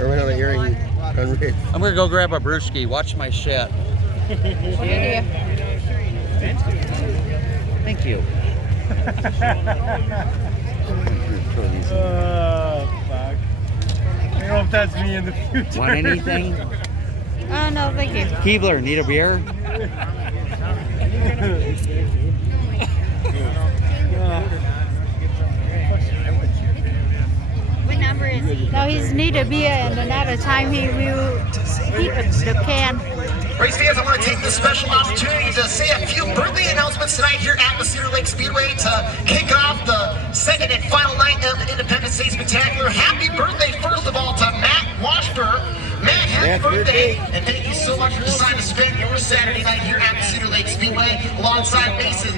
Or went on an earring on Ridge. I'm gonna go grab a brewski. Watch my shit. Thank you. Oh, fuck. I hope that's me in the future. Want anything? No, thank you. Keebler, need a beer? What number is he? No, he's need a beer, and another time he will keep the can. Race fans, I want to take this special opportunity to say a few birthday announcements tonight here at the Cedar Lake Speedway to kick off the second and final night of the Independence Day Spectacular. Happy birthday, first of all, to Matt Washburn. Matt, happy birthday, and thank you so much for deciding to spend your Saturday night here at the Cedar Lake Speedway alongside Mason.